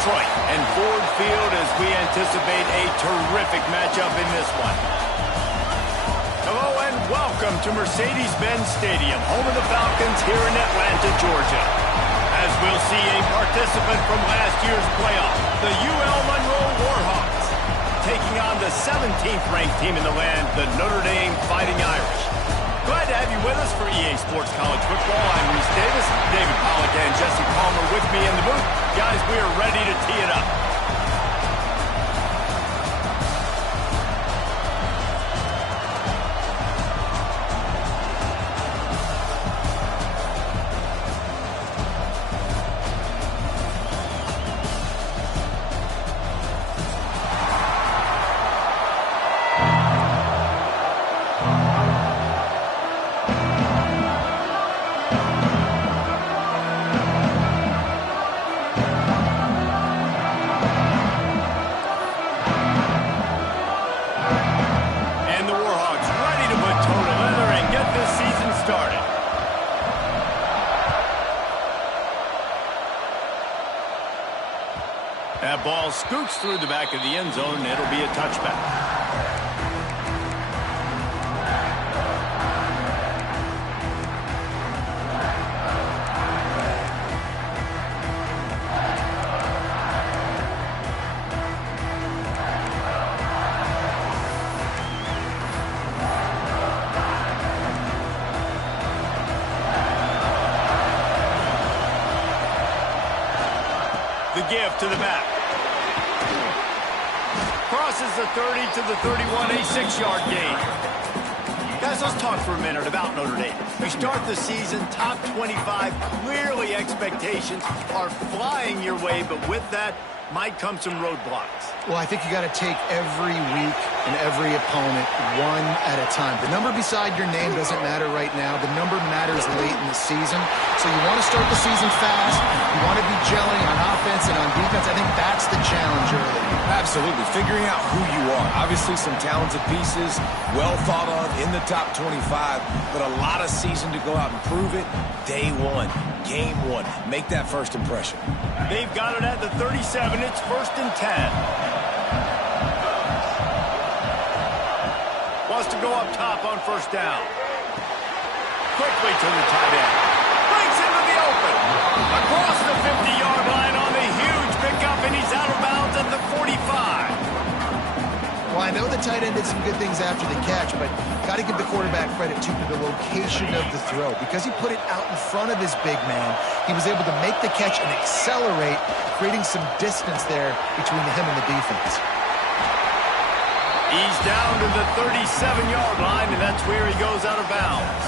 Detroit and Ford Field as we anticipate a terrific matchup in this one. Hello and welcome to Mercedes-Benz Stadium, home of the Falcons here in Atlanta, Georgia. As we'll see a participant from last year's playoff, the UL Monroe Warhawks, taking on the 17th ranked team in the land, the Notre Dame Fighting Irish. Glad to have you with us for EA Sports College Football. I'm Reese Davis, David Pollack and Jesse Palmer with me in the booth. Guys, we are ready to tee it up. That ball scoots through the back of the end zone, and it'll be a touchback. The give to the back. Crosses the 30 to the 31, a 6-yard gain. Guys, let's talk for a minute about Notre Dame. We start the season top 25. Clearly expectations are flying your way, but with that might come some roadblocks. Well, I think you got to take every week and every opponent one at a time. The number beside your name doesn't matter right now. The number matters late in the season. So you want to start the season fast. You want to be gelling on offense and on defense. I think that's the challenge early. Absolutely. Figuring out who you are. Obviously some talented pieces, well thought of in the top 25, but a lot of season to go out and prove it. Day one, game one. Make that first impression. They've got it at the 37. It's 1st and 10. Wants to go up top on 1st down. Quickly to the tight end. Breaks into the open. Across the 50-yard line on the huge pickup, and he's out of bounds at the 45. Well, I know the tight end did some good things after the catch, but got to give the quarterback credit, too, for the location of the throw. Because he put it out in front of his big man, he was able to make the catch and accelerate, creating some distance there between him and the defense. He's down to the 37-yard line, and that's where he goes out of bounds.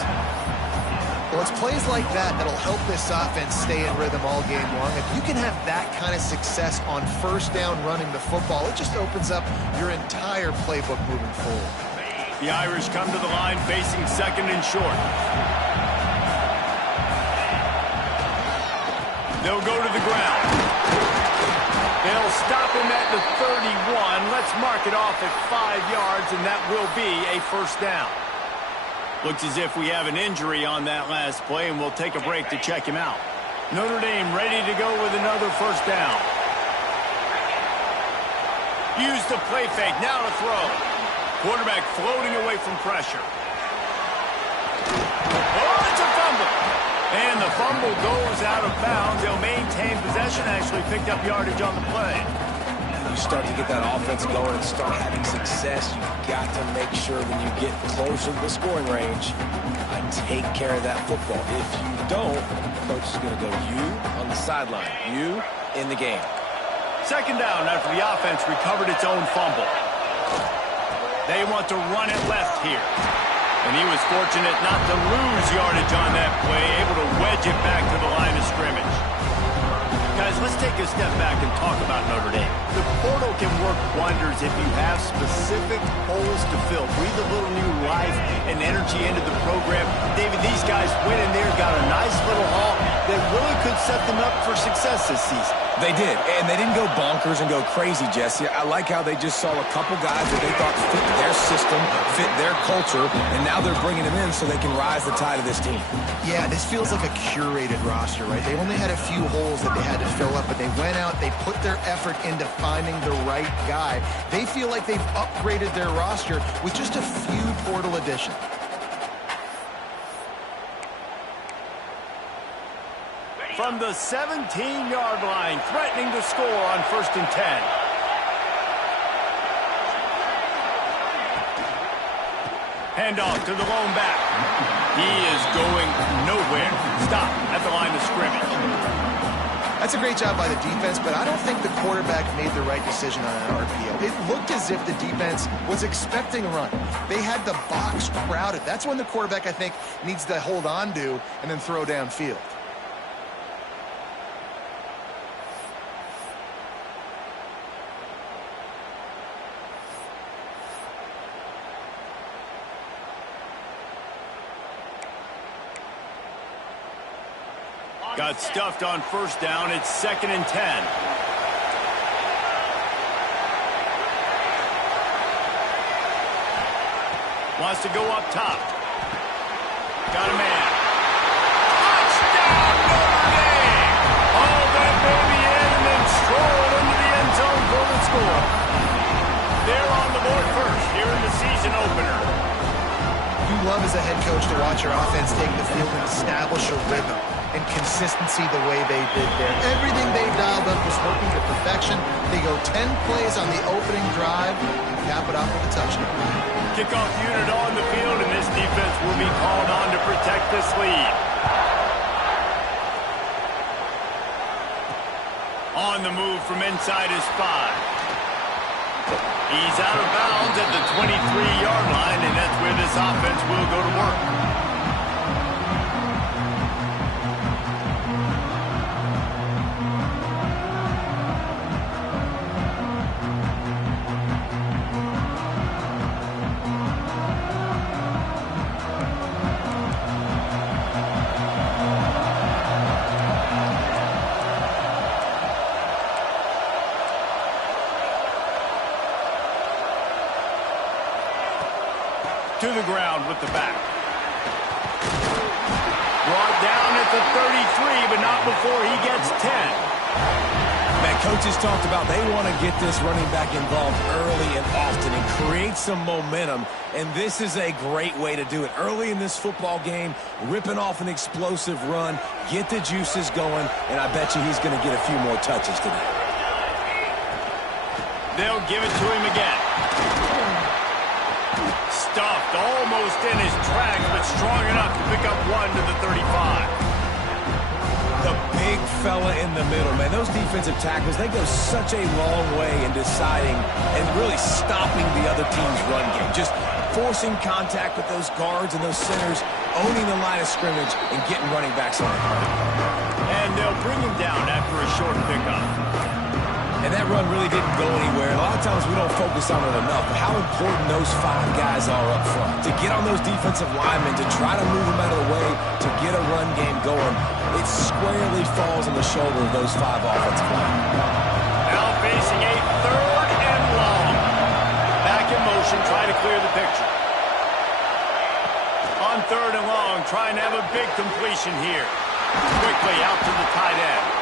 Well, it's plays like that that'll help this offense stay in rhythm all game long. If you can have that kind of success on 1st down running the football, it just opens up your entire playbook moving forward. The Irish come to the line facing 2nd and short. They'll go to the ground. They'll stop him at the 31. Let's mark it off at 5 yards, and that will be a 1st down. Looks as if we have an injury on that last play, and we'll take a break to check him out. Notre Dame ready to go with another 1st down. Use the play fake, now to throw. Quarterback floating away from pressure. Oh, it's a fumble. And the fumble goes out of bounds. They'll maintain possession, actually picked up yardage on the play. You start to get that offense going and start having success, you've got to make sure when you get closer to the scoring range, take care of that football. If you don't, coach is going to go you on the sideline, you in the game. 2nd down after the offense recovered its own fumble. They want to run it left here. And he was fortunate not to lose yardage on that play, able to wedge it back to the line of scrimmage. Guys, let's take a step back and talk about Notre Dame. The portal can work wonders if you have specific holes to fill. Breathe a little new life and energy into the program. David, these guys went in there, got a nice little haul that really could set them up for success this season. They did, and they didn't go bonkers and go crazy, Jesse. I like how they just saw a couple guys that they thought fit their system, fit their culture, and now they're bringing them in so they can rise the tide of this team. Yeah, this feels like a curated roster, right? They only had a few holes that they had to fill up, but they went out, they put their effort into finding the right guy. They feel like they've upgraded their roster with just a few portal additions. From the 17-yard line, threatening to score on 1st and 10. Handoff to the lone back. He is going nowhere. Stop at the line of scrimmage. That's a great job by the defense, but I don't think the quarterback made the right decision on an RPO. It looked as if the defense was expecting a run. They had the box crowded. That's when the quarterback, I think, needs to hold on to and then throw downfield. Got stuffed on 1st down. It's 2nd and 10. Wants to go up top. Got a man. Touchdown, Notre Dame! Haul that baby in and then stroll into the end zone for the score. They're on the board first here in the season opener. You love as a head coach to watch your offense take the field and establish a rhythm and consistency the way they did there. Everything they dialed up was working to perfection. They go 10 plays on the opening drive and cap it off with a touchdown. Kickoff unit on the field, and this defense will be called on to protect this lead. On the move from inside his 5. He's out of bounds at the 23-yard line, and that's where this offense will go to work. To the ground with the back. Brought down at the 33, but not before he gets 10. Man, coaches talked about they want to get this running back involved early and often and create some momentum, and this is a great way to do it. Early in this football game, ripping off an explosive run, get the juices going, and I bet you he's going to get a few more touches today. They'll give it to him again. Stuffed almost in his tracks, but strong enough to pick up 1 to the 35. The big fella in the middle, man. Those defensive tackles, they go such a long way in deciding and really stopping the other team's run game. Just forcing contact with those guards and those centers, owning the line of scrimmage, and getting running backs on it. And they'll bring him down after a short pickup. And that run really didn't go anywhere. And a lot of times we don't focus on it enough, but how important those 5 guys are up front. To get on those defensive linemen, to try to move them out of the way, to get a run game going, it squarely falls on the shoulder of those 5 offensive linemen. Now facing a 3rd and long. Back in motion, try to clear the picture. On 3rd and long, trying to have a big completion here. Quickly out to the tight end.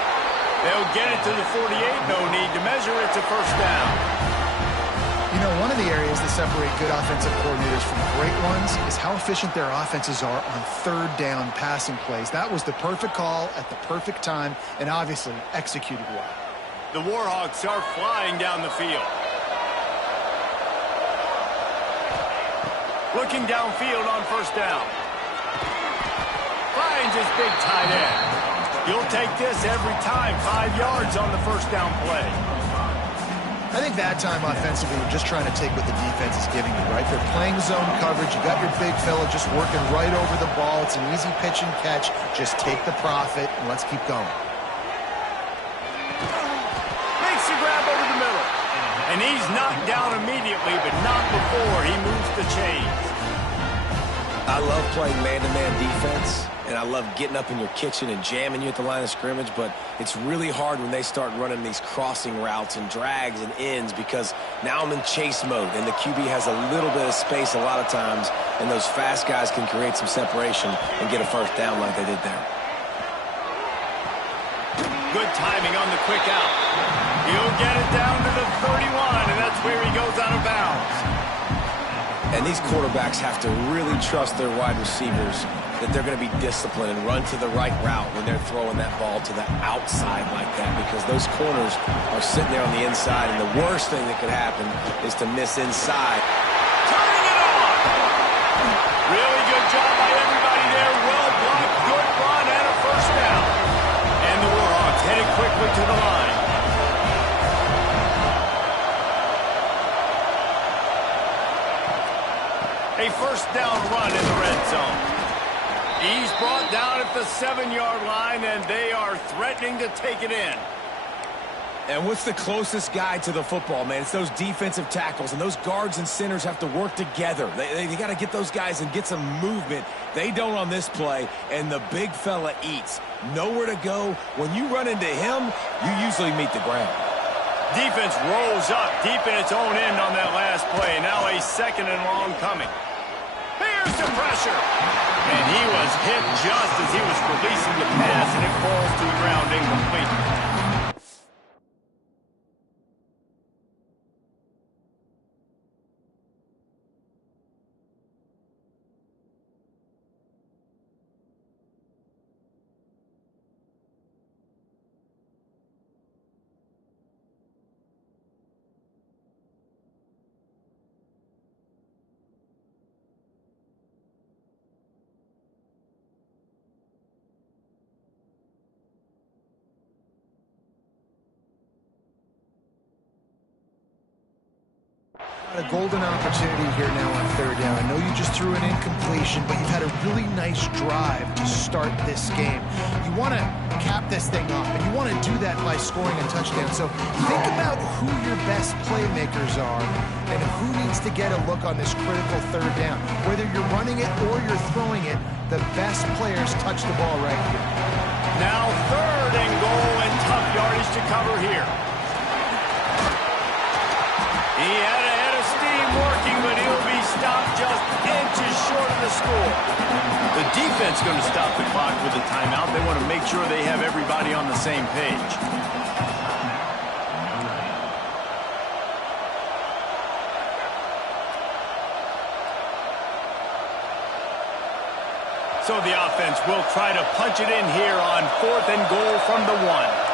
They'll get it to the 48, no need to measure it to 1st down. You know, one of the areas that separate good offensive coordinators from great ones is how efficient their offenses are on 3rd down passing plays. That was the perfect call at the perfect time and obviously executed well. The Warhawks are flying down the field. Looking downfield on 1st down. Finds his big tight end. You'll take this every time. 5 yards on the 1st down play. I think that time offensively, you're just trying to take what the defense is giving you, right? They're playing zone coverage. You got your big fella just working right over the ball. It's an easy pitch and catch. Just take the profit and let's keep going. Makes the grab over the middle. And he's knocked down immediately, but not before he moves the chains. I love playing man-to-man defense, and I love getting up in your kitchen and jamming you at the line of scrimmage, but it's really hard when they start running these crossing routes and drags and ends because now I'm in chase mode, and the QB has a little bit of space a lot of times, and those fast guys can create some separation and get a first down like they did there. Good timing on the quick out. He'll get it down to the 31, and that's where he goes out of bounds. And these quarterbacks have to really trust their wide receivers that they're going to be disciplined and run to the right route when they're throwing that ball to the outside like that, because those corners are sitting there on the inside, and the worst thing that could happen is to miss inside. Turning it on! Really good job by everybody there. Well blocked, good run, and a first down. And the Warhawks headed quickly to the line. A first down run in the red zone. He's brought down at the 7-yard line, and they are threatening to take it in. And what's the closest guy to the football, man? It's those defensive tackles, and those guards and centers have to work together. They got to get those guys and get some movement. They don't on this play, and the big fella eats. Nowhere to go. When you run into him, you usually meet the ground. Defense rolls up deep in its own end on that last play. Now a second and long coming. Here's the pressure. And he was hit just as he was releasing the pass, and it falls to the ground incomplete. A golden opportunity here now on third down. I know you just threw an incompletion, but you've had a really nice drive to start this game. You want to cap this thing off, and you want to do that by scoring a touchdown. So think about who your best playmakers are and who needs to get a look on this critical third down. Whether you're running it or you're throwing it, the best players touch the ball right here. Now third and goal, and tough yardage to cover here. He had a head of steam working, but he'll be stopped just inches short of the score. The defense going to stop the clock with a timeout. They want to make sure they have everybody on the same page. So the offense will try to punch it in here on fourth and goal from the 1.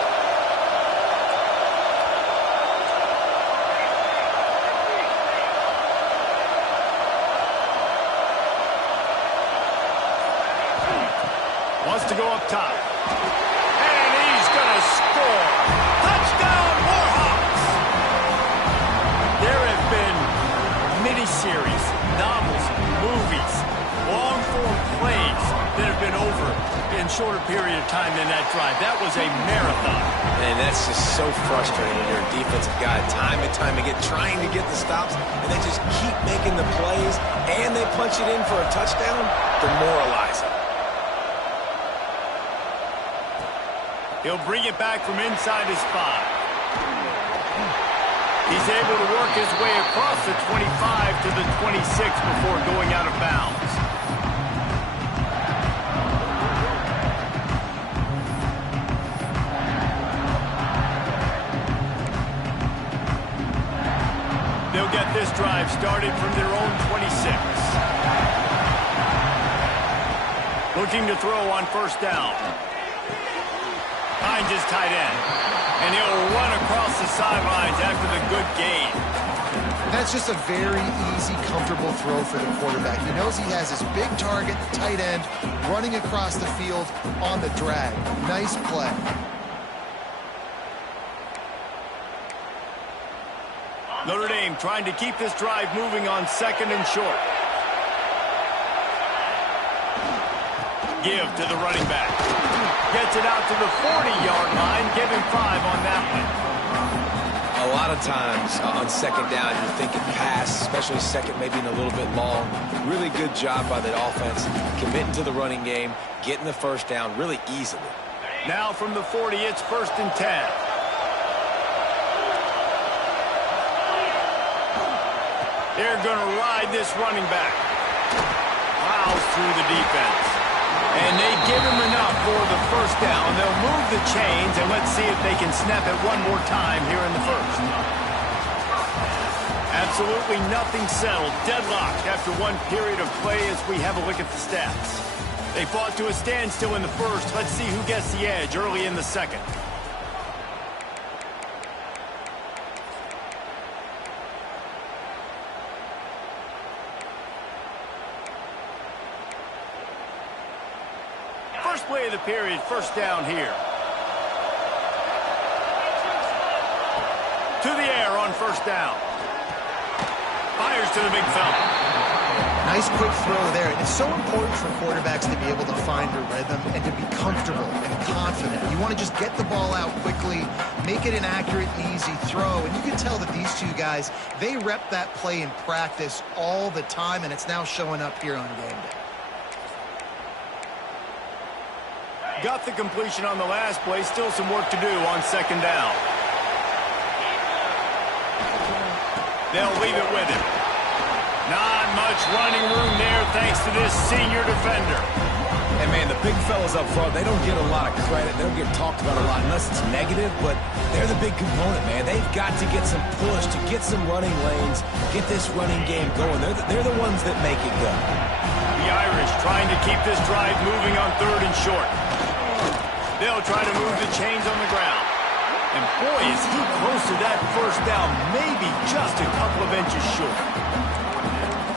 Wants to go up top. And he's going to score. Touchdown, Warhawks! There have been miniseries, novels, movies, long-form plays that have been over in shorter period of time than that drive. That was a marathon. And that's just so frustrating when you're a defensive guy. Time and time again, trying to get the stops, and they just keep making the plays, and they punch it in for a touchdown. Demoralizing. He'll bring it back from inside his 5. He's able to work his way across the 25 to the 26 before going out of bounds. They'll get this drive started from their own 26. Looking to throw on first down. Finds his tight end, and he'll run across the sidelines after the good gain. That's just a very easy, comfortable throw for the quarterback. He knows he has his big target, the tight end, running across the field on the drag. Nice play. Notre Dame trying to keep this drive moving on second and short. Give to the running back. Gets it out to the 40-yard line. Give him 5 on that one. A lot of times on second down, you're thinking pass, especially second, maybe a little bit long. Really good job by the offense, committing to the running game, getting the first down really easily. Now from the 40, it's 1st and 10. They're going to ride this running back. Plows through the defense. And they give him enough for the first down. They'll move the chains, and let's see if they can snap it one more time here in the first. Absolutely nothing settled. Deadlocked after one period of play as we have a look at the stats. They fought to a standstill in the first. Let's see who gets the edge early in the second. First play of the period, first down here. To the air on first down. Fires to the big fella. Nice quick throw there. It's so important for quarterbacks to be able to find a rhythm and to be comfortable and confident. You want to just get the ball out quickly, make it an accurate and easy throw. And you can tell that these two guys, they rep that play in practice all the time, and it's now showing up here on game day. Got the completion on the last play. Still some work to do on second down. They'll leave it with him. Not much running room there thanks to this senior defender. And, man, the big fellas up front, they don't get a lot of credit. They don't get talked about a lot unless it's negative, but they're the big component, man. They've got to get some push, to get some running lanes, get this running game going. They're the ones that make it go. The Irish trying to keep this drive moving on 3rd and short. They'll try to move the chains on the ground. And boy, is he close to that first down, maybe just a couple of inches short.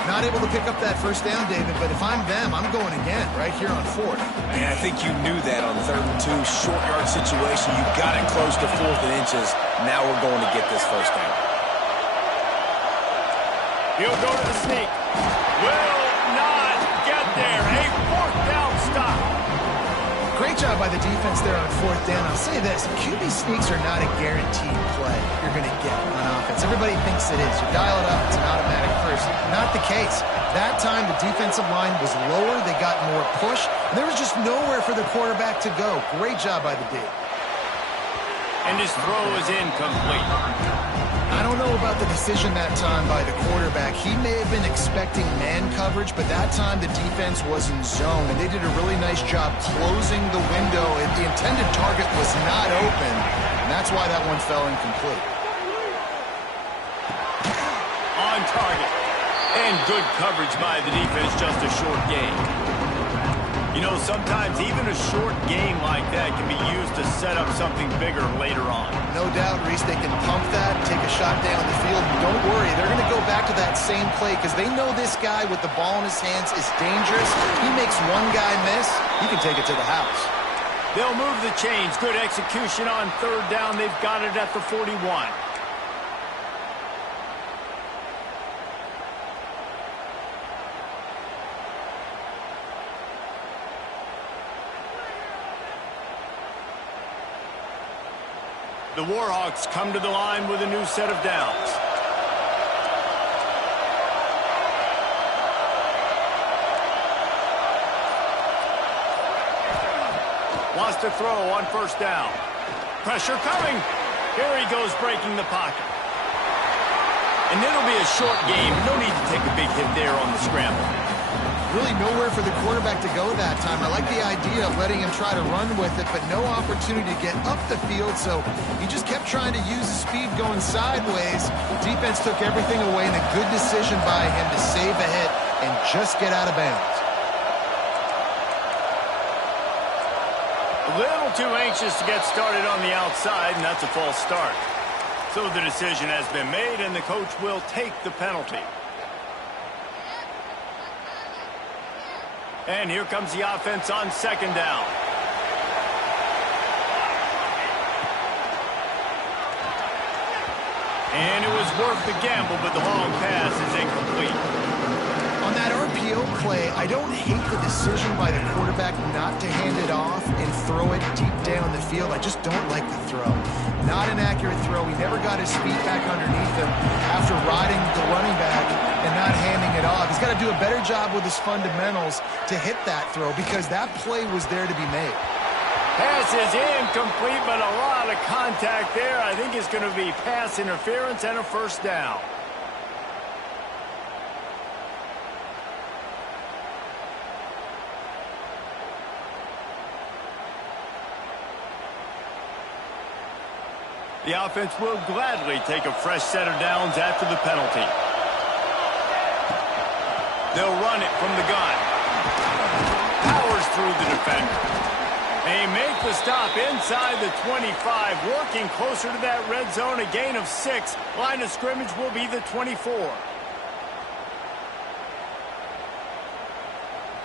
Not able to pick up that first down, David, but if I'm them, I'm going again right here on 4th. And I think you knew that on 3rd and 2, short yard situation. You got it close to 4th and inches. Now we're going to get this first down. He'll go to the sneak. Will not get there. A 4th down stop. Great job by the defense there on 4th down. I'll say this, QB sneaks are not a guaranteed play you're going to get on offense. Everybody thinks it is. You dial it up, it's an automatic first. Not the case. That time, the defensive line was lower. They got more push. And there was just nowhere for the quarterback to go. Great job by the D. And his throw is incomplete. I don't know about the decision that time by the quarterback. He may have been expecting man coverage, but that time the defense was in zone, and they did a really nice job closing the window. And the intended target was not open, and that's why that one fell incomplete. On target. And good coverage by the defense, just a short game. You know, sometimes even a short game like that can be used to set up something bigger later on. No doubt, Reese, they can pump that, take a shot down the field, and don't worry, they're going to go back to that same play because they know this guy with the ball in his hands is dangerous. He makes one guy miss, he can take it to the house. They'll move the chains. Good execution on 3rd down. They've got it at the 41. The Warhawks come to the line with a new set of downs. Wants to throw on 1st down. Pressure coming. Here he goes breaking the pocket. And it'll be a short game. No need to take a big hit there on the scramble. Really nowhere for the quarterback to go that time. I like the idea of letting him try to run with it, but no opportunity to get up the field, so he just kept trying to use the speed going sideways. Defense took everything away, and a good decision by him to save a hit and just get out of bounds. A little too anxious to get started on the outside, and that's a false start. So the decision has been made, and the coach will take the penalty. And here comes the offense on 2nd down. And it was worth the gamble, but the long pass is incomplete. On that RPO play, I don't hate the decision by the quarterback not to hand it off and throw it deep down the field. I just don't like the throw. Not an accurate throw. He never got his feet back underneath him after riding the running back and not handing it off. He's got to do a better job with his fundamentals to hit that throw because that play was there to be made. Pass is incomplete, but a lot of contact there. I think it's going to be pass interference and a first down. The offense will gladly take a fresh set of downs after the penalty. They'll run it from the gun. Powers through the defender. They make the stop inside the 25, working closer to that red zone, a gain of 6. Line of scrimmage will be the 24.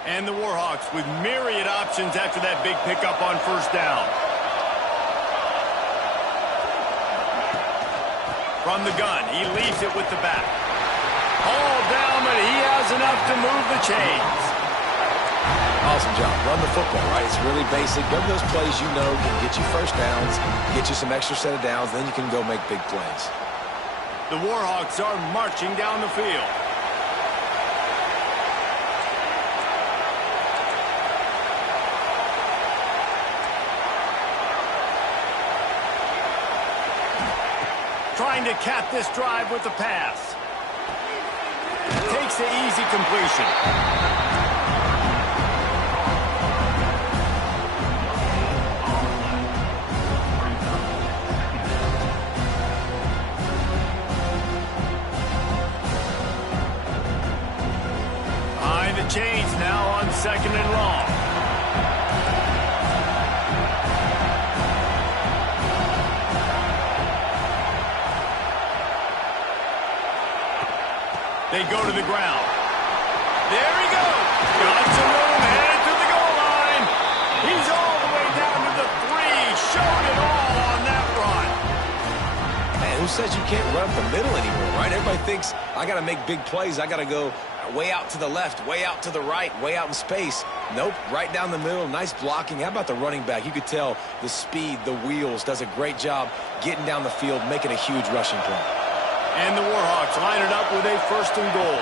And the Warhawks with myriad options after that big pickup on first down. From the gun, he leaves it with the back. All down, but he has enough to move the chains. Awesome job. Run the football, right? It's really basic. Go to those plays you know can get you first downs, get you some extra set of downs, then you can go make big plays. The Warhawks are marching down the field. Trying to cap this drive with the pass. Takes the easy completion. Chains now on second and long. They go to the ground. There he goes. Got some room, headed to the goal line. He's all the way down to the 3. Showed it all on that run. Man, who says you can't run up the middle anymore, right? Everybody thinks, I got to make big plays. I got to go way out to the left, way out to the right, way out in space. Nope, right down the middle, nice blocking. How about the running back? You could tell the speed, the wheels, does a great job getting down the field, making a huge rushing play. And the Warhawks line it up with a first and goal.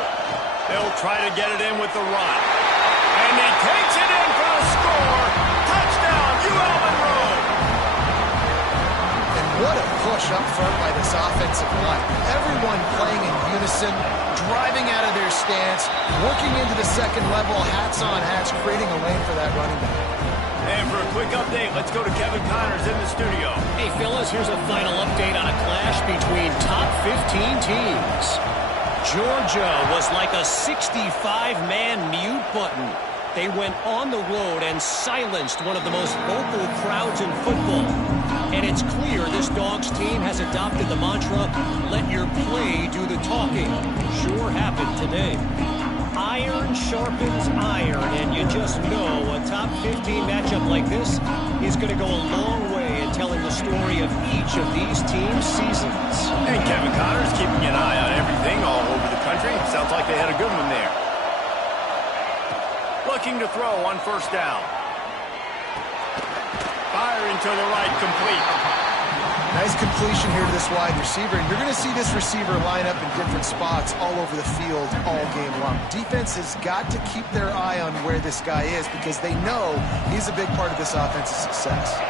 They'll try to get it in with the run. And he takes it in for the score. Touchdown, UL Monroe. And what a push up front by this offensive line. Everyone playing in unison, driving out of their stance, working into the second level, hats on hats, creating a lane for that running back. And for a quick update, let's go to Kevin Connors in the studio. Hey, fellas, here's a final update on a clash between top 15 teams. Georgia was like a 65-man mute button. They went on the road and silenced one of the most vocal crowds in football. And it's clear this Dogs team has adopted the mantra, let your play do the talking. Sure happened today. Iron sharpens iron, and you just know a top 15 matchup like this is going to go a long way in telling the story of each of these teams' seasons. And Kevin Connors keeping an eye on everything all over the country. Sounds like they had a good one there. Looking to throw on first down. Firing to the right, complete. Nice completion here to this wide receiver, and you're going to see this receiver line up in different spots all over the field all game long. Defense has got to keep their eye on where this guy is because they know he's a big part of this offense's success.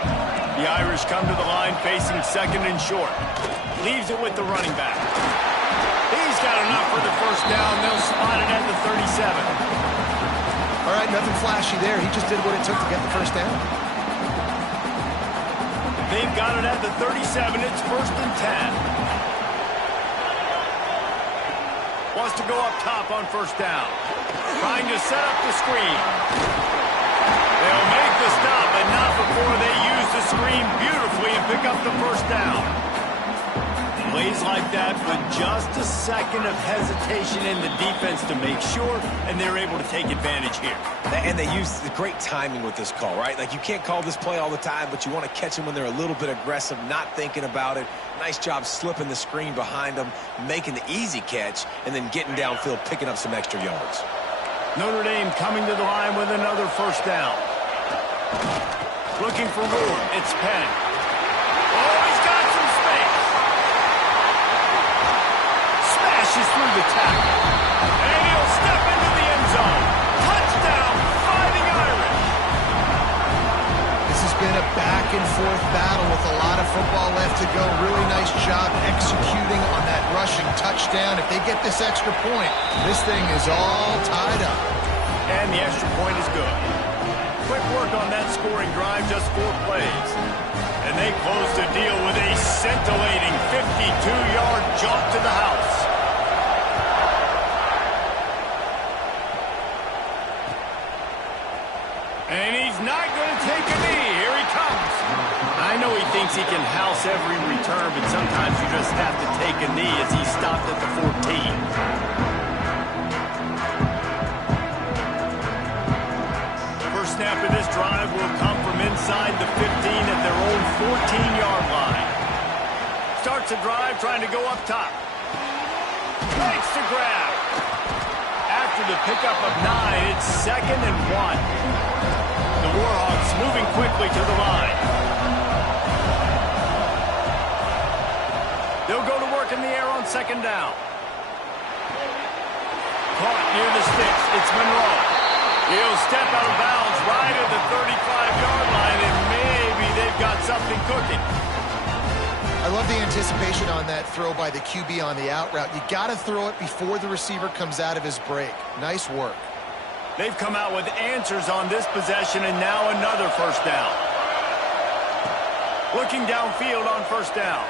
The Irish come to the line facing second and short. Leaves it with the running back. He's got enough for the first down. They'll spot it at the 37. All right, nothing flashy there. He just did what it took to get the first down. They've got it at the 37. It's first and 10. Wants to go up top on first down. Trying to set up the screen. They'll make the stop, but not before they use the screen beautifully and pick up the first down. Plays like that with just a second of hesitation in the defense to make sure, and they're able to take advantage here. And they use the great timing with this call, right? Like, you can't call this play all the time, but you want to catch them when they're a little bit aggressive, not thinking about it. Nice job slipping the screen behind them, making the easy catch, and then getting downfield, picking up some extra yards. Notre Dame coming to the line with another first down. Looking for room. It's Penn. Oh, he's got some pushes through the tackle. And he'll step into the end zone. Touchdown, Fighting Irish. This has been a back-and-forth battle with a lot of football left to go. Really nice job executing on that rushing touchdown. If they get this extra point, this thing is all tied up. And the extra point is good. Quick work on that scoring drive, just 4 plays. And they close the deal with a scintillating 52-yard jaunt to the house. And he's not going to take a knee. Here he comes. I know he thinks he can house every return, but sometimes you just have to take a knee as he stopped at the 14. Snap of this drive will come from inside the 15 at their own 14-yard line. Starts the drive trying to go up top. Makes the grab. After the pickup of 9, it's 2nd and 1. The Warhawks moving quickly to the line. They'll go to work in the air on 2nd down. Caught near the sticks. It's Monroe. He'll step out of bounds right at the 35-yard line, and maybe they've got something cooking. I love the anticipation on that throw by the QB on the out route. You got to throw it before the receiver comes out of his break. Nice work. They've come out with answers on this possession, and now another 1st down. Looking downfield on 1st down.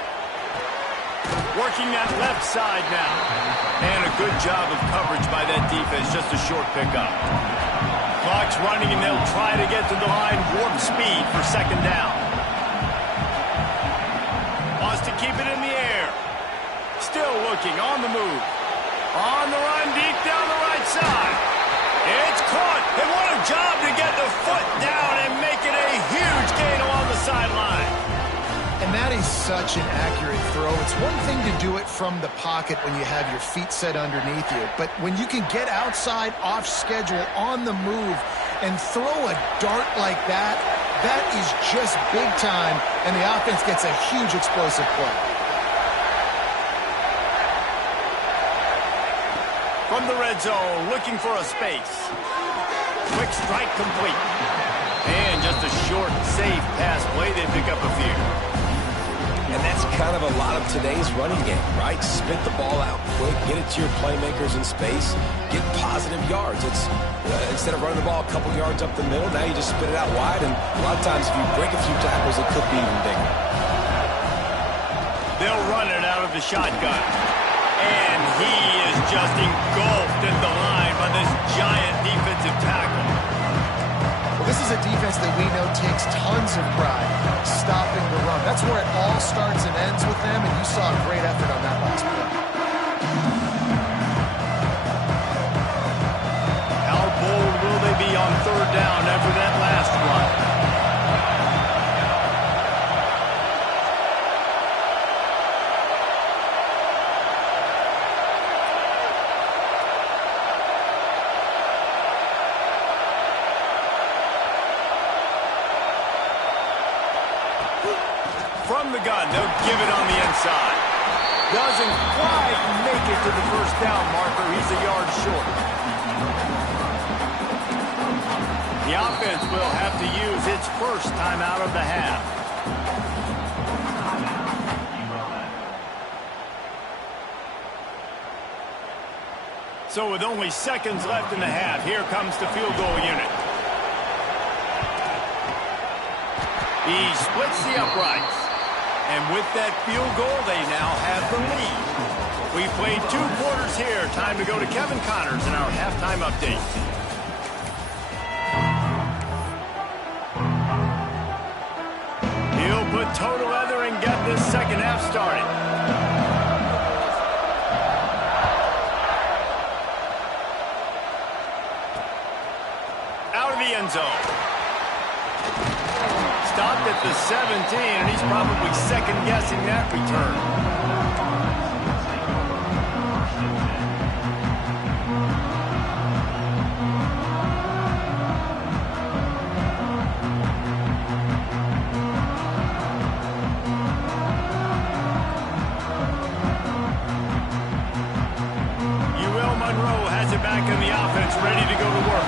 Working that left side now. And a good job of coverage by that defense, just a short pickup. Clock's running, and they'll try to get to the line, warp speed for 2nd down. Wants to keep it in the air. Still looking, on the move. On the run, deep down the right side. It's caught, and what a job to get the foot down and make it a huge gain along the sideline. And that is such an accurate throw. It's one thing to do it from the pocket when you have your feet set underneath you, but when you can get outside, off schedule, on the move, and throw a dart like that, that is just big time, and the offense gets a huge explosive play. From the red zone, looking for a space. Quick strike complete. And just a short, safe pass play. They pick up a few. And that's kind of a lot of today's running game, right? Spit the ball out quick, get it to your playmakers in space, get positive yards. It's instead of running the ball a couple yards up the middle, now you just spit it out wide, and a lot of times if you break a few tackles, it could be even bigger. They'll run it out of the shotgun. And he is just engulfed in the line by this giant defensive tackle. Well, this is a defense that we know takes tons of pride stopping the run. That's where it all starts and ends with them, and you saw a great effort on that last play. How bold will they be on 3rd down after that last run? From the gun, they'll give it on the inside. Doesn't quite make it to the 1st down marker. He's a yard short. The offense will have to use its 1st timeout of the half. So with only seconds left in the half, here comes the field goal unit. He splits the uprights. And with that field goal, they now have the lead. We played 2 quarters here. Time to go to Kevin Connors in our halftime update. He'll put total leather and get this 2nd half started. Out of the end zone. Stopped at the 17, and he's probably second-guessing that return. quarterback and the offense ready to go to work.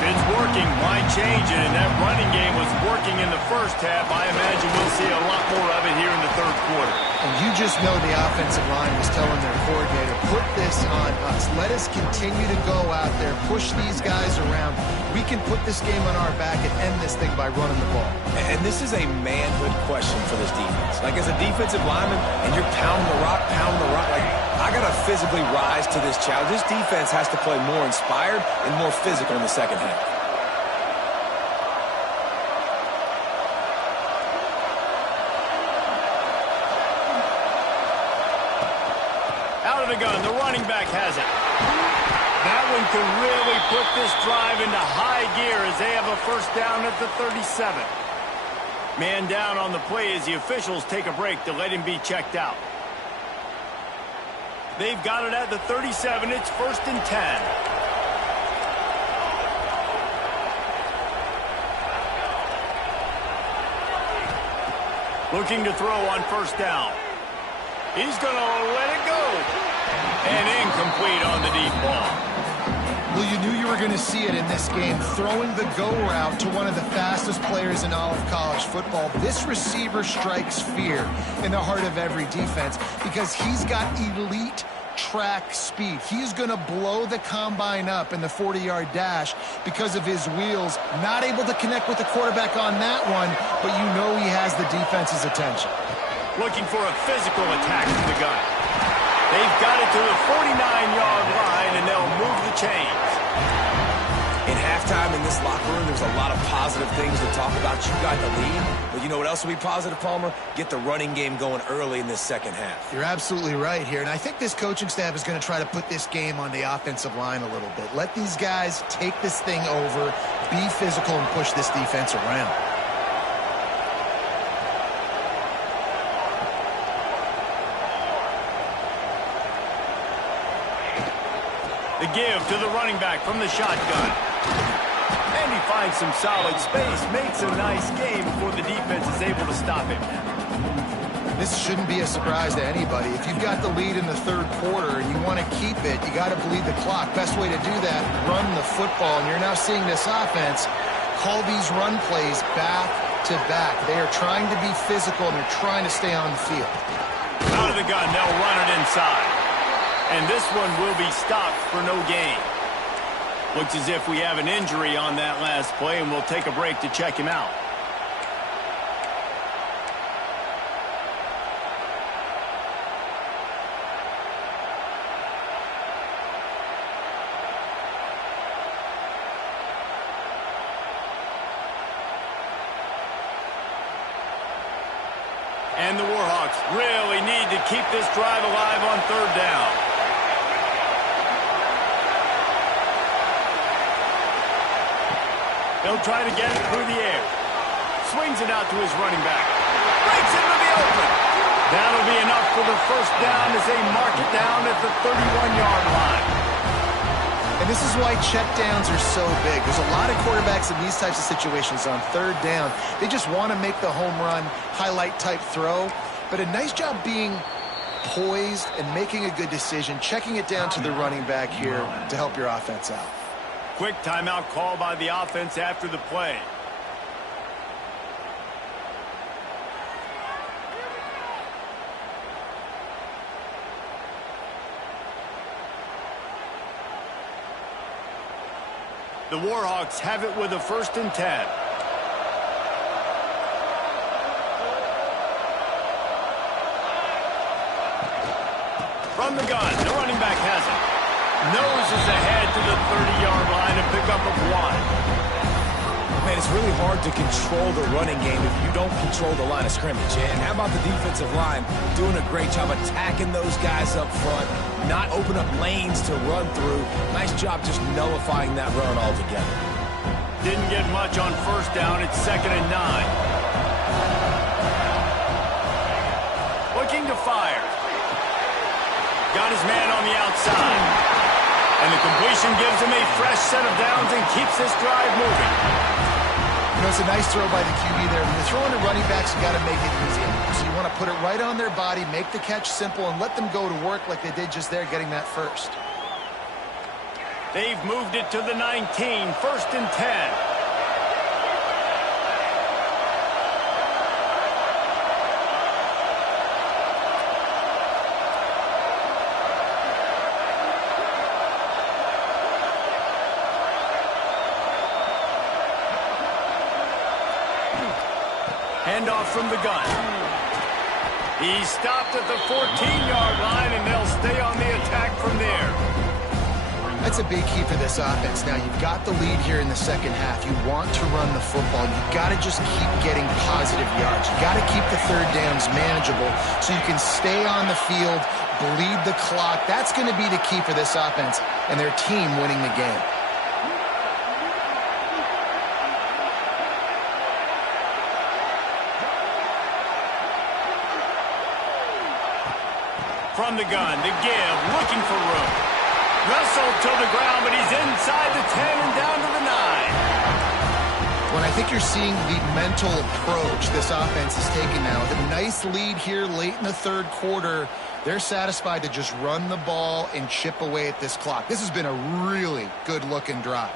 If it's working, why change it? And that running game was working in the first half. I imagine we'll see a lot more of it here in the third quarter. And you just know the offensive line was telling their coordinator, put this on us. Let us continue to go out there, push these guys around. We can put this game on our back and end this thing by running the ball. And this is a manhood question for this defense. Like, as a defensive lineman, and you're pounding the rock, like, I got to physically rise to this challenge. This defense has to play more inspired and more physical in the second half. Out of the gun, the running back has it. That one could really put this drive into high gear as they have a first down at the 37. Man down on the play as the officials take a break to let him be checked out. They've got it at the 37. It's 1st and 10. Looking to throw on first down. He's going to let it go. And incomplete on the deep ball. Well, you knew you were going to see it in this game, throwing the go route to one of the fastest players in all of college football. This receiver strikes fear in the heart of every defense because he's got elite track speed. He's going to blow the combine up in the 40-yard dash because of his wheels. Not able to connect with the quarterback on that one, but you know he has the defense's attention. Looking for a physical attack from the gun. They've got it to the 49-yard line, and they'll move the chains. In halftime in this locker room, there's a lot of positive things to talk about. You got the lead, but you know what else will be positive, Palmer? Get the running game going early in this second half. You're absolutely right here, and I think this coaching staff is going to try to put this game on the offensive line a little bit. Let these guys take this thing over, be physical, and push this defense around. The give to the running back from the shotgun. And he finds some solid space, makes a nice game before the defense is able to stop him. This shouldn't be a surprise to anybody. If you've got the lead in the third quarter and you want to keep it, you got to bleed the clock. Best way to do that, run the football. And you're now seeing this offense call these run plays back to back. They are trying to be physical, and they're trying to stay on the field. Out of the gun, they'll run it inside. And this one will be stopped for no gain. Looks as if we have an injury on that last play, and we'll take a break to check him out. And the Warhawks really need to keep this drive alive on third down. He'll try to get it through the air. Swings it out to his running back. Breaks into the open. That'll be enough for the first down as they mark it down at the 31-yard line. And this is why checkdowns are so big. There's a lot of quarterbacks in these types of situations on third down. They just want to make the home run, highlight-type throw. But a nice job being poised and making a good decision, checking it down to the running back here to help your offense out. Quick timeout call by the offense after the play. The Warhawks have it with a 1st and 10. From the gun, the running back has it. Noses ahead to the 30-yard line and pick up of 1. Man, it's really hard to control the running game if you don't control the line of scrimmage. And how about the defensive line doing a great job attacking those guys up front, not open up lanes to run through. Nice job just nullifying that run altogether. Didn't get much on first down. It's 2nd and 9. Looking to fire. Got his man on the outside. And the completion gives him a fresh set of downs and keeps this drive moving. You know, it's a nice throw by the QB there. When you're throwing to running backs, you got to make it easy. So you want to put it right on their body, make the catch simple, and let them go to work like they did just there, getting that first. They've moved it to the 19, 1st and 10. Handoff from the gun. He stopped at the 14-yard line, and they'll stay on the attack from there. That's a big key for this offense. Now, you've got the lead here in the second half. You want to run the football. You've got to just keep getting positive yards. You've got to keep the third downs manageable so you can stay on the field, bleed the clock. That's going to be the key for this offense and their team winning the game. From the gun, the give, looking for room. Wrestled to the ground, but he's inside the 10 and down to the 9. When I think you're seeing the mental approach this offense is taking now, with a nice lead here late in the third quarter, they're satisfied to just run the ball and chip away at this clock. This has been a really good-looking drive.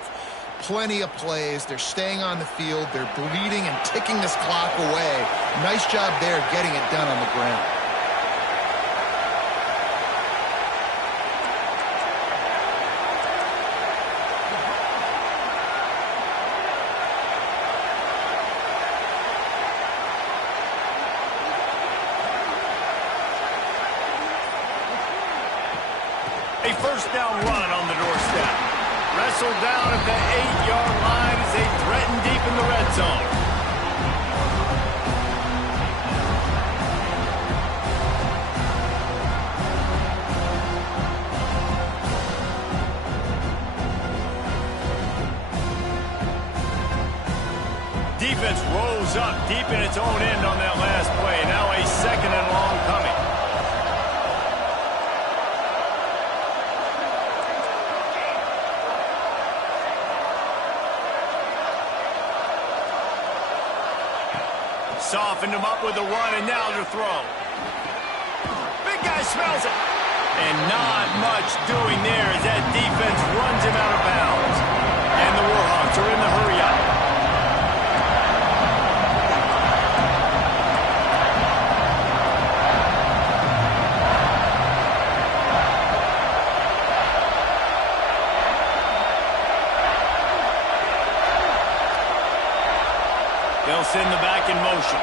Plenty of plays. They're staying on the field. They're bleeding and ticking this clock away. Nice job there getting it done on the ground. A first down run on the doorstep. Wrestled down at the 8-yard line as they threaten deep in the red zone. Defense rolls up deep in its own end on that last play. Now a 2nd and long coming. Softened him up with a run, and now to throw. Big guy smells it. And not much doing there as that defense runs him out of bounds. And the Warhawks are in the hurry up. They'll send the back in motion.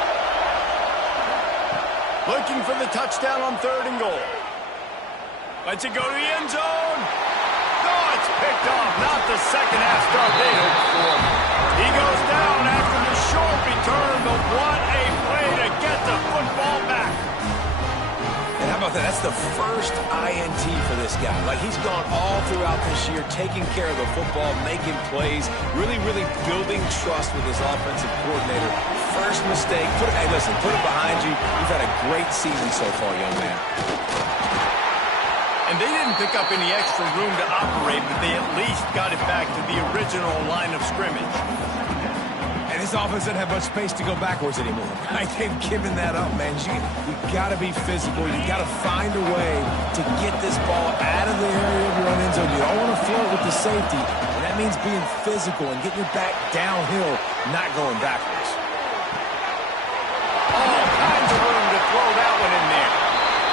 Looking for the touchdown on 3rd and goal. Lets it go to the end zone. Oh, it's picked off. Not the second half start they hoped for. He goes down after the short return, but what a play to get the football back. And how about that? That's the first INT for this guy. Like, he's gone all throughout this year, taking care of the football, making plays, really building trust with his offensive coordinator. First mistake, hey, listen, put it behind you. You've had a great season so far, young man. And they didn't pick up any extra room to operate, but they at least got it back to the original line of scrimmage. And this offense doesn't have much space to go backwards anymore. Right? They've given that up, man. You got to be physical. You got to find a way to get this ball out of the area of your own end zone. You don't want to flirt with the safety, and that means being physical and getting your back downhill, not going backwards. All kinds of room to throw that one in there.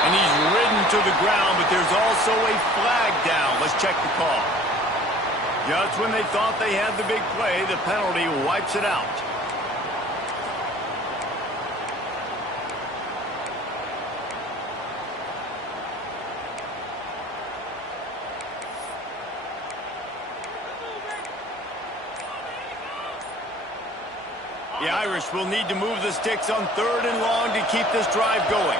And he's ridden to the ground, but there's also a flag down. Let's check the call. Just when they thought they had the big play, the penalty wipes it out. The Irish will need to move the sticks on 3rd and long to keep this drive going.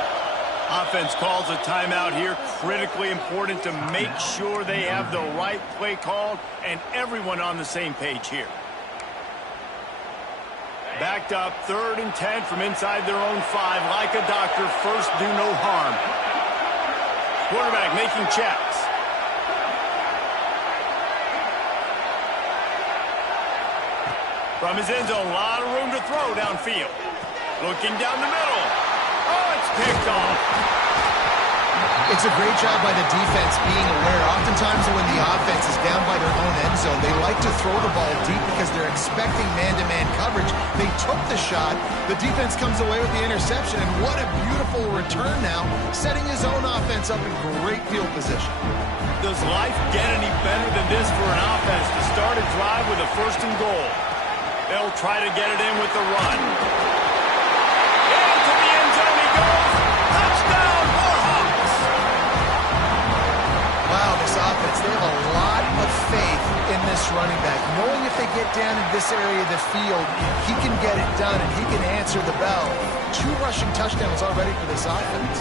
Offense calls a timeout here. Critically important to make sure they have the right play called and everyone on the same page here. Backed up, 3rd and 10 from inside their own 5. Like a doctor, first do no harm. Quarterback making checks. From his end zone, a lot of room to throw downfield. Looking down the middle. Oh, it's picked off. It's a great job by the defense being aware. Oftentimes when the offense is down by their look to throw the ball deep because they're expecting man-to-man coverage. They took the shot. The defense comes away with the interception, and what a beautiful return now, setting his own offense up in great field position. Does life get any better than this for an offense to start a drive with a 1st and goal? They'll try to get it in with the run. Into the end zone he goes. Touchdown, Warhawks! Wow, this offense, they have a lot of faith in this running back. Knowing if they get down in this area of the field, he can get it done and he can answer the bell. 2 rushing touchdowns already for this offense.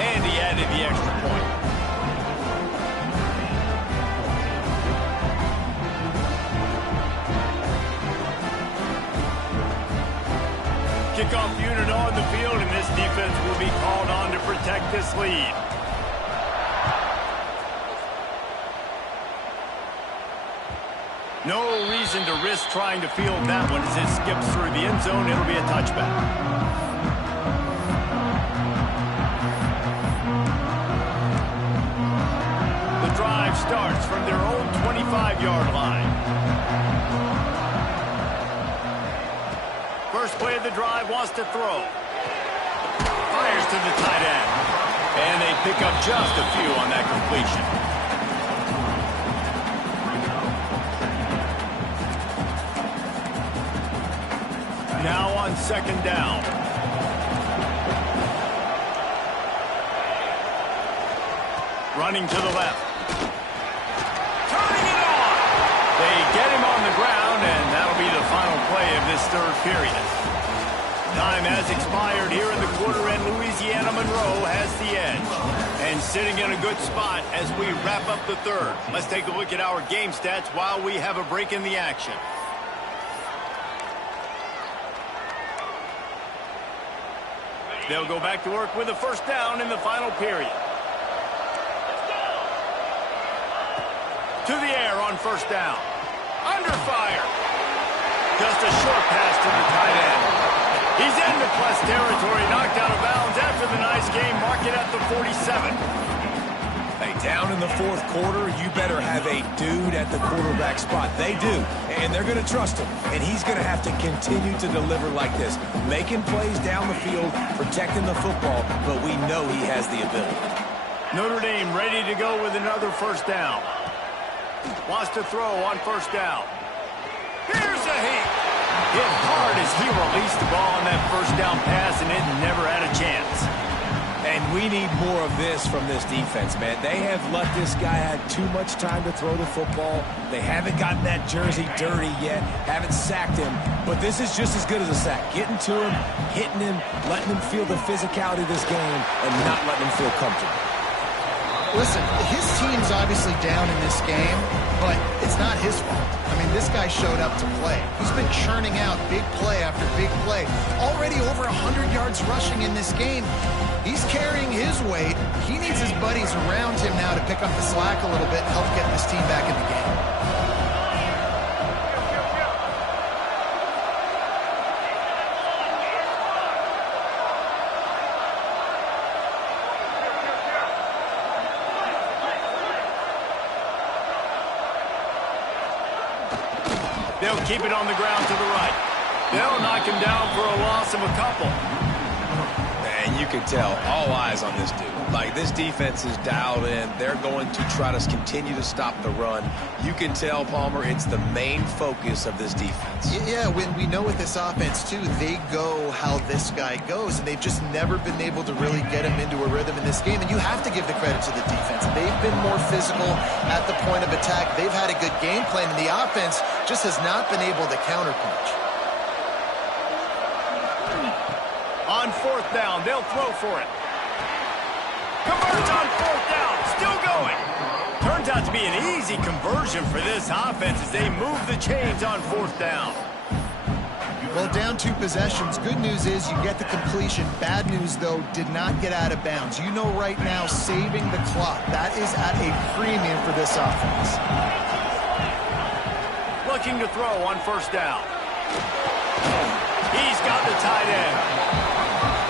And he added the extra point. Kickoff unit on the field, and this defense will be called on to protect this lead. No reason to risk trying to field that one as it skips through the end zone. It'll be a touchback. The drive starts from their own 25-yard line. First play of the drive, wants to throw. Fires to the tight end. And they pick up just a few on that completion. Now on 2nd down. Running to the left. Turning it on. They get him on the ground, and that'll be the final play of this 3rd period. Time has expired here in the quarter, and Louisiana Monroe has the edge. And sitting in a good spot as we wrap up the 3rd. Let's take a look at our game stats while we have a break in the action. They'll go back to work with a 1st down in the final period. To the air on 1st down. Under fire. Just a short pass to the tight end. He's into plus territory, knocked out of bounds after the nice game. Mark it at the 47. Hey, down in the 4th quarter, you better have a dude at the quarterback spot. They do, and they're going to trust him. And he's going to have to continue to deliver like this, making plays down the field, protecting the football, but we know he has the ability. Notre Dame ready to go with another 1st down. Wants to throw on 1st down. Here's a hit. Hit hard as he released the ball on that 1st down pass, and it never had a chance. And we need more of this from this defense, man. They have let this guy have too much time to throw the football. They haven't gotten that jersey dirty yet, haven't sacked him. But this is just as good as a sack. Getting to him, hitting him, letting him feel the physicality of this game, and not letting him feel comfortable. Listen, his team's obviously down in this game, but it's not his fault. I mean, this guy showed up to play. He's been churning out big play after big play. Already over 100 yards rushing in this game. He's carrying his weight. He needs his buddies around him now to pick up the slack a little bit and help get this team back in the game. They'll keep it on the ground to the right. They'll knock him down for a loss of a couple. And you can tell, all eyes on this dude. Like, this defense is dialed in. They're going to try to continue to stop the run. You can tell, Palmer, it's the main focus of this defense. Yeah, when we know with this offense, too, they go how this guy goes, and they've just never been able to really get him into a rhythm in this game. And you have to give the credit to the defense. They've been more physical at the point of attack. They've had a good game plan, and the offense just has not been able to counterpunch. On 4th down, they'll throw for it. Converts on 4th down, still going. Turns out to be an easy conversion for this offense as they move the chains on 4th down. Well, down 2 possessions. Good news is you get the completion. Bad news, though, did not get out of bounds. You know right now, saving the clock. That is at a premium for this offense. Looking to throw on 1st down. He's got the tight end.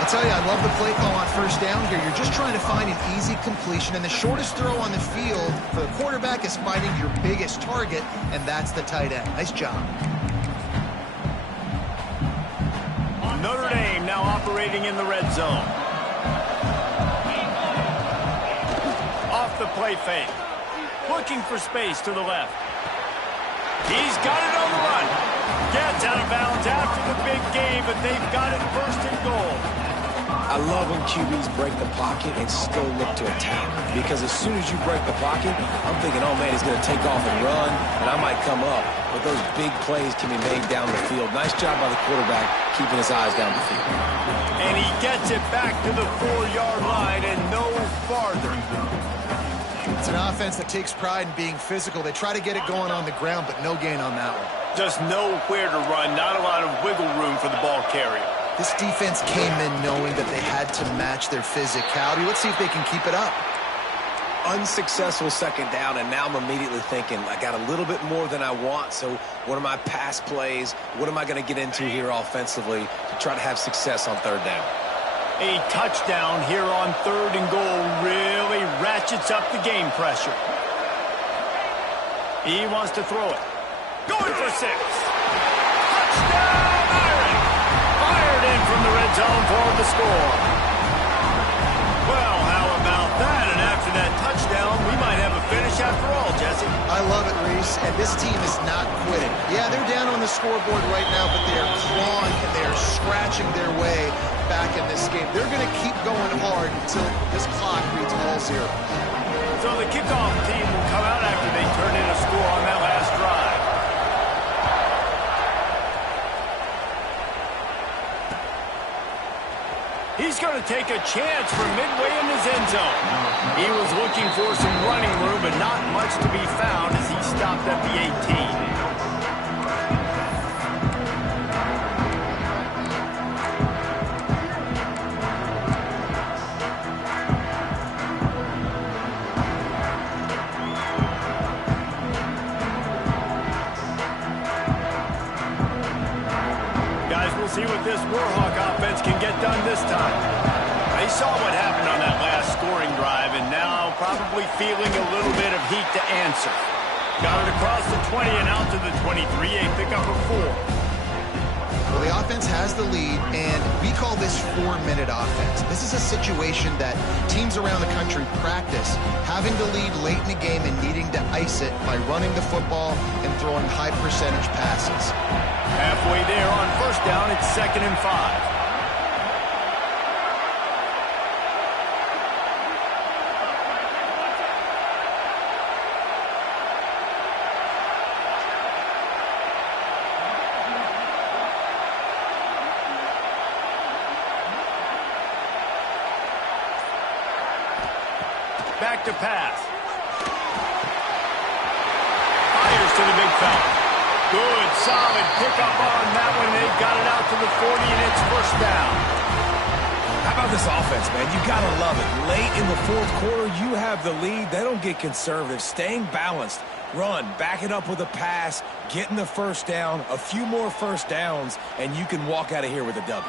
I'll tell you, I love the play call on first down here. You're just trying to find an easy completion, and the shortest throw on the field for the quarterback is finding your biggest target, and that's the tight end. Nice job. Notre Dame now operating in the red zone. Off the play fake. Looking for space to the left. He's got it on the run. Gets out of bounds after the big game, but they've got it first and goal. I love when QBs break the pocket and still look to attack. Because as soon as you break the pocket, I'm thinking, oh man, he's going to take off and run, and I might come up. But those big plays can be made down the field. Nice job by the quarterback keeping his eyes down the field. And he gets it back to the 4-yard line and no farther. It's an offense that takes pride in being physical. They try to get it going on the ground, but no gain on that one. Just nowhere to run, not a lot of wiggle room for the ball carrier. This defense came in knowing that they had to match their physicality. Let's see if they can keep it up. Unsuccessful second down, and now I'm immediately thinking, I got a little bit more than I want, so what are my pass plays? What am I going to get into here offensively to try to have success on third down? A touchdown here on third and goal really ratchets up the game pressure. He wants to throw it. Going for 6. Touchdown, Iron! Fired in from the red zone for the score. Well, how about that? And after that touchdown, we might have a finish after all, Jesse. I love it, Reese, and this team is not quitting. Yeah, they're down on the scoreboard right now, but they are clawing and they are scratching their way back in this game. They're going to keep going hard until this clock reads all 0. So the kickoff team will come out after they turn in a score on that last drive. He's going to take a chance from midway in his end zone. He was looking for some running room, but not much to be found as he stopped at the 18. See what this Warhawk offense can get done this time. They saw what happened on that last scoring drive, and now probably feeling a little bit of heat to answer. Got it across the 20 and out to the 23, a pickup of 4. Well, the offense has the lead, and we call this 4-minute offense. This is a situation that teams around the country practice, having the lead late in the game and needing to ice it by running the football and throwing high-percentage passes. Halfway there on first down, it's 2nd and 5. Back to pass. Fires to the big fella. Good, solid pickup on that one. They've got it out to the 40, and it's first down. How about this offense, man? You got to love it. Late in the fourth quarter, you have the lead. They don't get conservative. Staying balanced. Run, back it up with a pass, getting the first down, a few more first downs, and you can walk out of here with a W.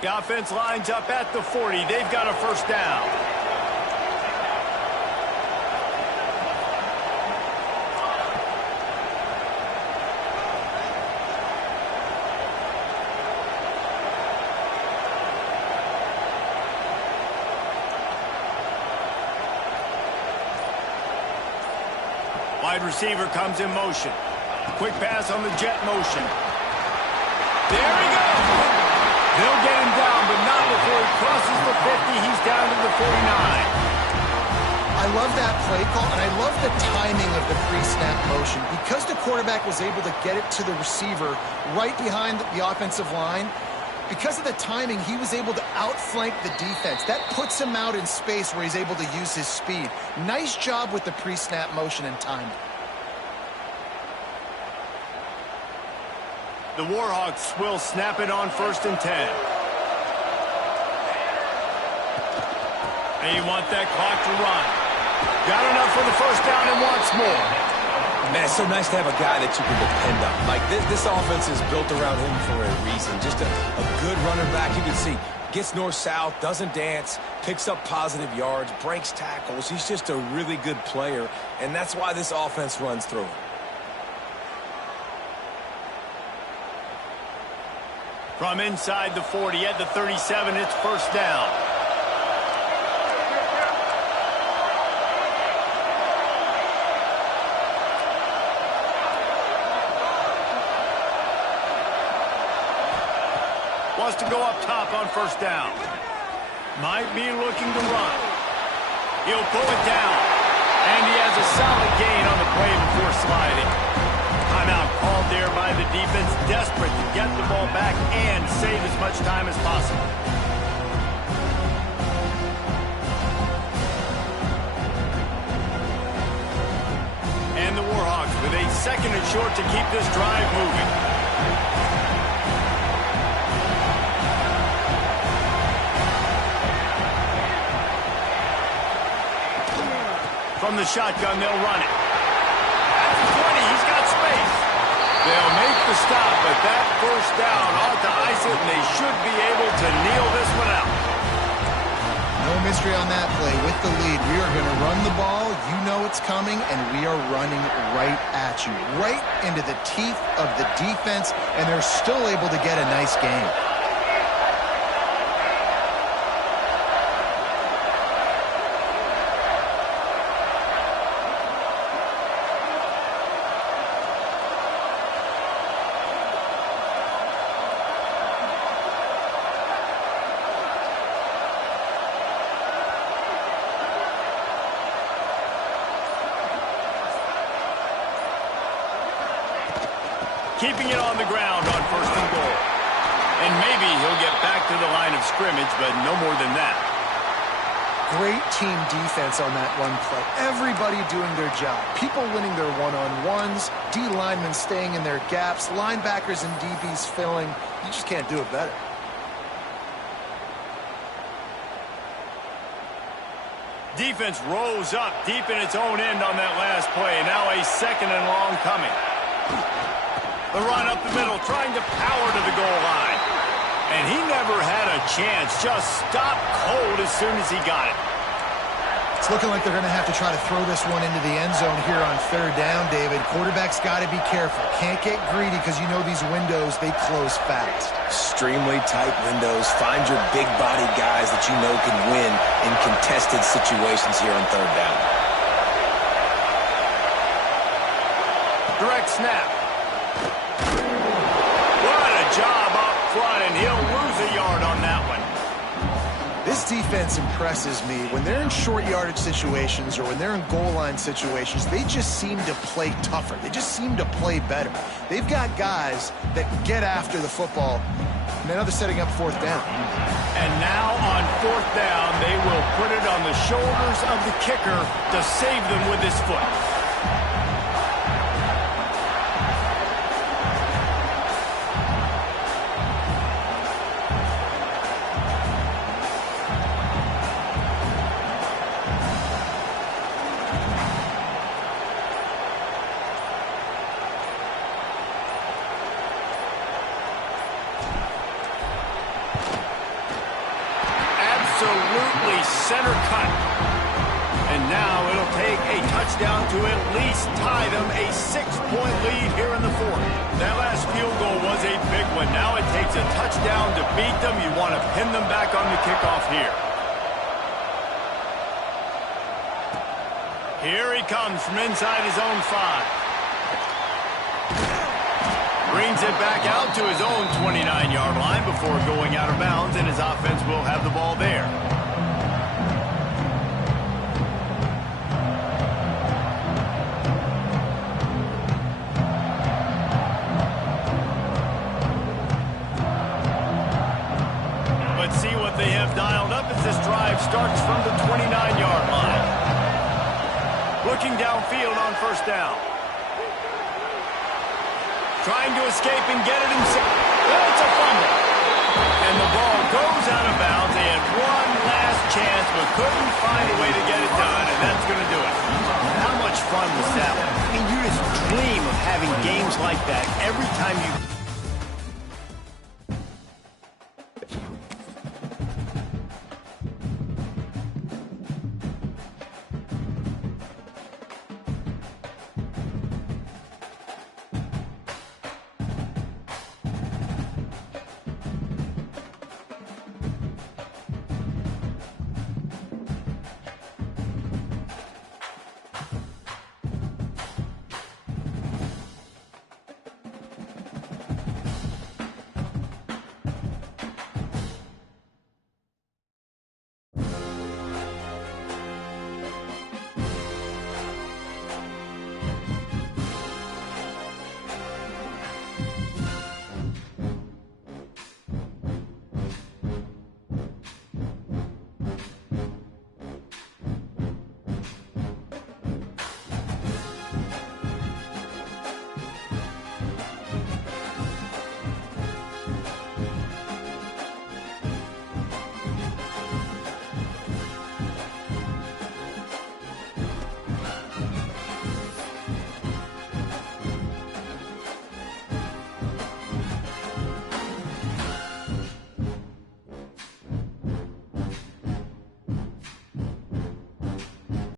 The offense lines up at the 40. They've got a first down. Wide receiver comes in motion. Quick pass on the jet motion. There he goes. They'll get him down, but not before he crosses the 50. He's down to the 49. I love that play call, and I love the timing of the pre-snap motion. Because the quarterback was able to get it to the receiver right behind the offensive line, because of the timing, he was able to outflank the defense. That puts him out in space where he's able to use his speed. Nice job with the pre-snap motion and timing. The Warhawks will snap it on 1st and 10. They want that clock to run. Got enough for the first down and wants more. Man, it's so nice to have a guy that you can depend on. Like, this offense is built around him for a reason. Just a good running back. You can see Gets north-south, doesn't dance, picks up positive yards, breaks tackles. He's just a really good player, and that's why this offense runs through him. From inside the 40 at the 37, it's first down. Wants to go up top on first down. Might be looking to run. He'll pull it down. And he has a solid gain on the play before sliding. Timeout called there by the defense, desperate to get the ball back and save as much time as possible. And the Warhawks with a second and short to keep this drive moving. From the shotgun, they'll run it. At the 20, he's got space. They'll make the stop, but that first down ought to ice it, and they should be able to kneel this one out. No mystery on that play. With the lead, we are going to run the ball. You know it's coming, and we are running right at you, right into the teeth of the defense, and they're still able to get a nice game. Keeping it on the ground on first and goal. And maybe he'll get back to the line of scrimmage, but no more than that. Great team defense on that run play. Everybody doing their job. People winning their one-on-ones, D linemen staying in their gaps, linebackers and DBs filling. You just can't do it better. Defense rose up deep in its own end on that last play. Now a second and long coming. The run up the middle, trying to power to the goal line. And he never had a chance, just stopped cold as soon as he got it. It's looking like they're going to have to try to throw this one into the end zone here on third down, David. Quarterback's got to be careful. Can't get greedy because you know these windows, they close fast. Extremely tight windows. Find your big-bodied guys that you know can win in contested situations here on third down. Direct snap. Job up front, and he'll lose a yard on that one. This defense impresses me. When they're in short yardage situations or when they're in goal line situations, they just seem to play tougher. They just seem to play better. They've got guys that get after the football. And now they're setting up fourth down. And now on fourth down, they will put it on the shoulders of the kicker to save them with his foot. Absolutely center cut. And now it'll take a touchdown to at least tie them a 6-point lead here in the fourth. That last field goal was a big one. Now it takes a touchdown to beat them. You want to pin them back on the kickoff here. Here he comes from inside his own 5. Brings it back out to his own 29-yard line before going out of bounds, and his offense will have the ball there. Let's see what they have dialed up as this drive starts from the 29-yard line. Looking downfield on first down. Trying to escape and get it himself. Oh, it's a fumble. And the ball goes out of bounds. They had one last chance, but couldn't find a way to get it done, and that's going to do it. How much fun was that one? I mean, you just dream of having games like that every time you...